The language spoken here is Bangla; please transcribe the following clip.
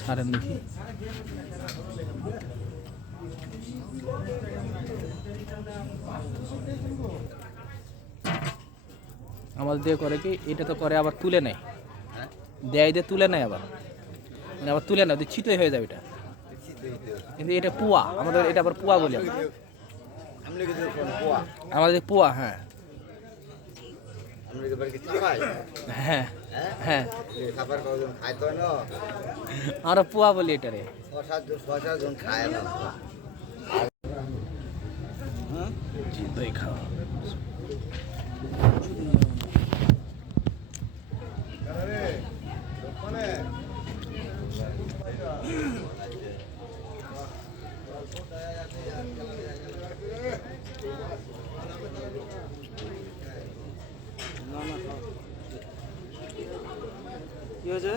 ছাড়েন দেখি। আমাদের দিয়ে করে কি, এটা তো করে আবার তুলে নেয়, দেয় দিয়ে তুলে নেয় আবার, মানে আবার তুলে নেয় ছিটে হয়ে যাবে এটা, কিন্তু এটা পুয়া, আমাদের এটা আবার পুয়া বলি আমরা। আমাদের পুয়া, হ্যাঁ হ্যাঁ হ্যাঁ, আমরা পুয়া বলি এটারে। দই খাওয়া কি হয়েছে?